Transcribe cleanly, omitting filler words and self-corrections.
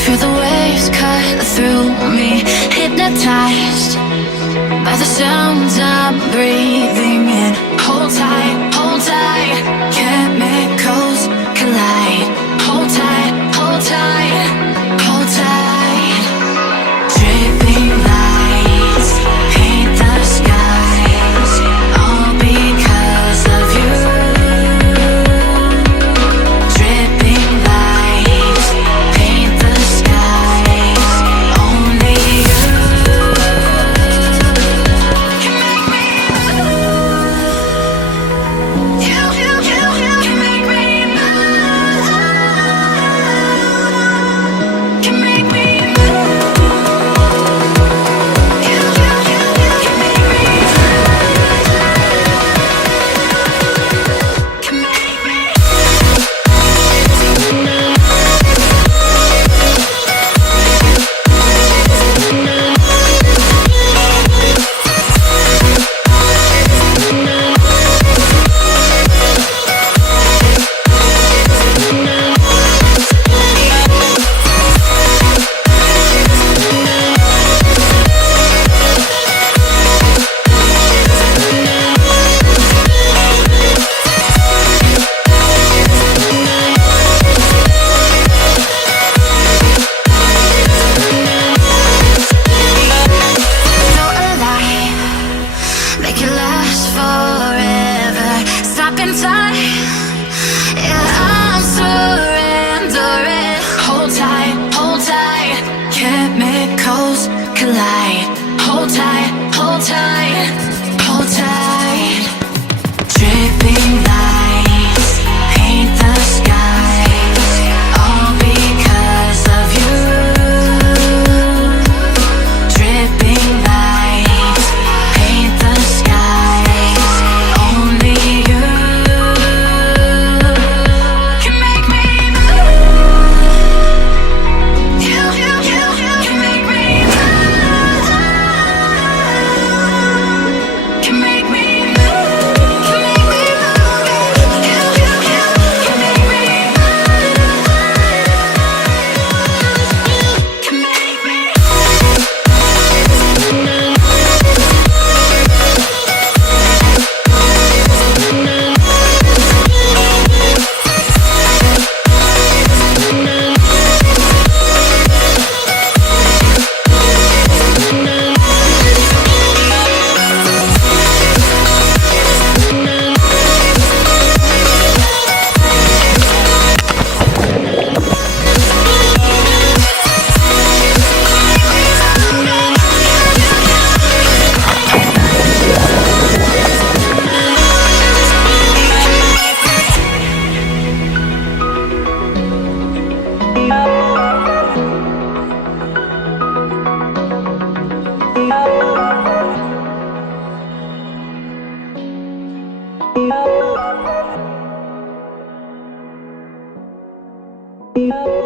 Feel the waves cut through me, hypnotized by the sounds I'm breathing in. Hold tight, chemicals collide. Hold tight, hold tight, hold tight. Dripping lights paint the skies, all because of you. Dripping lights paint the skies, only you can make me move. You can make me move. Can make me move. You can make me move. Can make me. You're alive, make it last forever. Stop in time, yeah, I'm surrendering. Hold tight, chemicals collide. Hold tight, hold tight, hold tight. Dripping lights paint the skies, all because of you. Dripping lights paint the skies, only you can make me move. You can make me move. Can make me move. Can make me move. You can make me move. Can make me. Yeah.